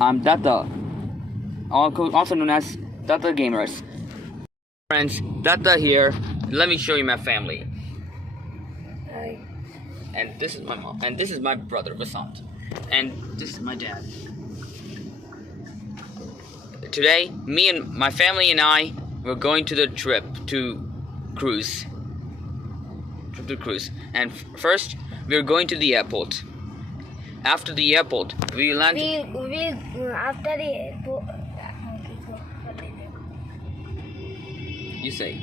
I'm Datta, also known as Datta Gamers. Friends, Datta here. Let me show you my family. Hi. And this is my mom. And this is my brother, Vasant. And this is my dad. Today, my family and I, we're going to the trip to cruise. And first, we're going to the airport. After the airport, we land. We'll after the airport. You say.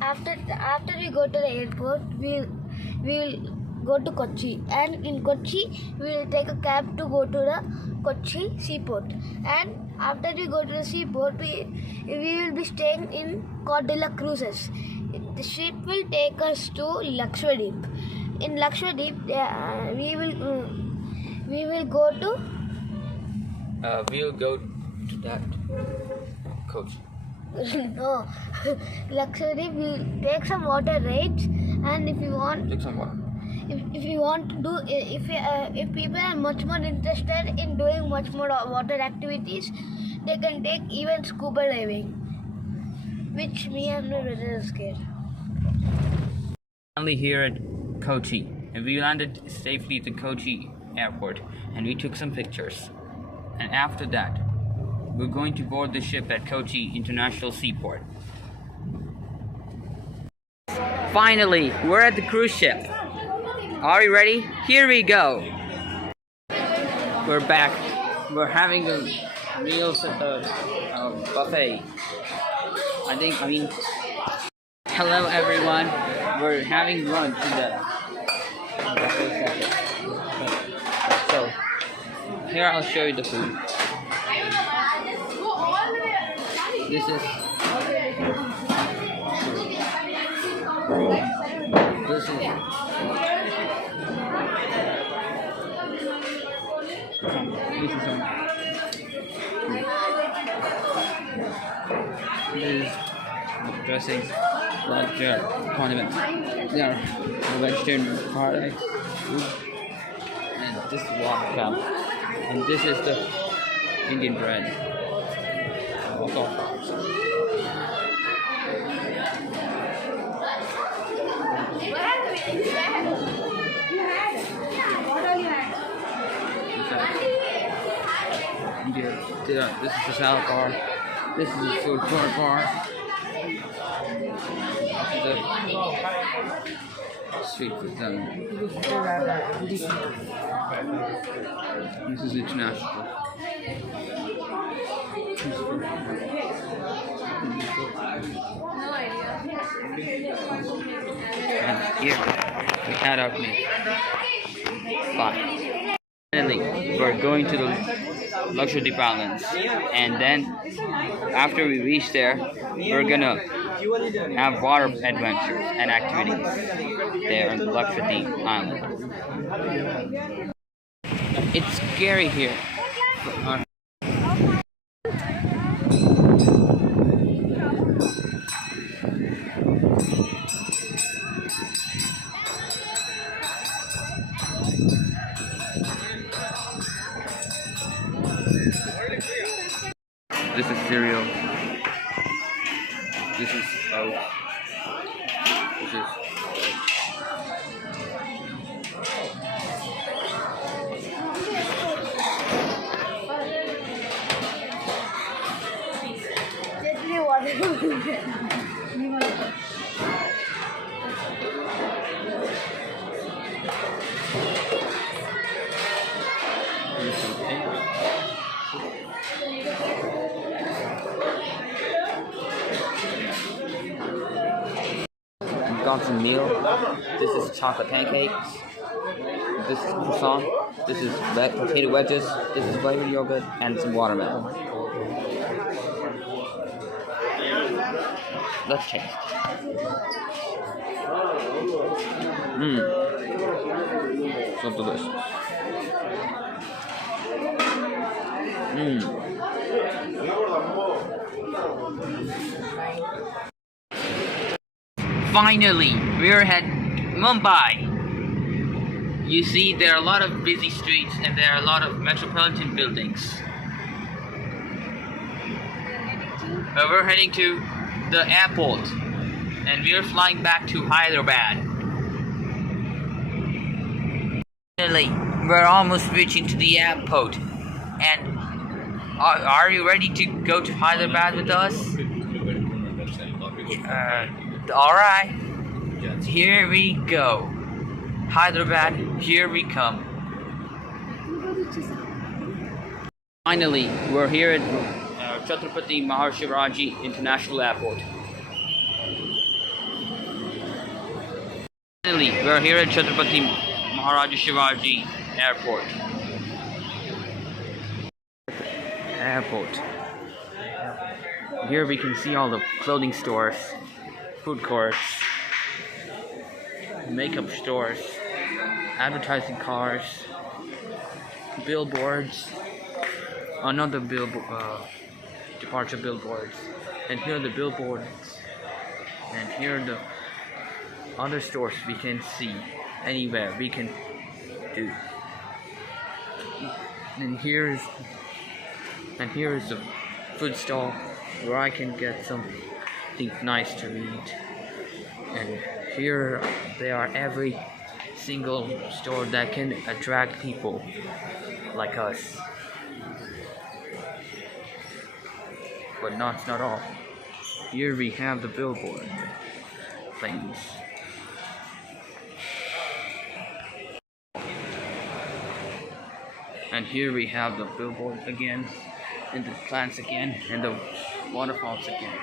After we go to the airport, we'll go to Kochi, and in Kochi we'll take a cab to go to the Kochi seaport. And after we go to the seaport, we will be staying in Cordilla Cruises. The ship will take us to Lakshadweep. In Lakshadweep, we will go to. We'll go to that coach. No, Lakshadweep will take some water rides, and if you want. Take some water. If you want to do, if people are much more interested in doing much more water activities, they can take even scuba diving, which me and my brother are scared. Finally here at Kochi, and we landed safely at the Kochi airport, and we took some pictures. And after that, we're going to board the ship at Kochi International Seaport. Finally, we're at the cruise ship. Are you ready? Here we go. We're back. We're having the meals at the buffet. Hello everyone. We're having lunch in the buffet section. So, here I'll show you the food. This is dressings, condiments. They are vegetarian paradise food. And this is watermelon. And this is the Indian bread. This is the salad bar. This is the food court bar. This is the street food zone. This is international. And here we had our meal. Fine. Finally, we're going to the Lakshadweep Islands, and then after we reach there, we're gonna have water adventures and activities there on Lakshadweep Island. It's scary here. This is cereal. This is oats. This is got some meal. This is chocolate pancakes. This is croissant. This is potato wedges. This is flavored yogurt and some watermelon. Let's taste. So delicious. Finally, we're at Mumbai. you see there are a lot of busy streets and there are a lot of metropolitan buildings. We're heading to the airport and we're flying back to Hyderabad. Finally, we're almost reaching to the airport. And are you ready to go to Hyderabad with us? Alright. Here we go. Hyderabad, here we come. Finally, we're here at Chhatrapati Maharaja Shivaji International Airport. Finally, we're here at Chhatrapati Maharaja Shivaji Airport. Here we can see all the clothing stores, food courts, makeup stores, advertising cars, billboards, another departure billboards, and here are the billboards, and here are the other stores we can see anywhere we can do. And here is the food stall where I can get something nice to eat. And here they are every single store that can attract people like us. But not all. Here we have the billboard things. And here we have the billboard again, and the plants again, and the waterfalls again.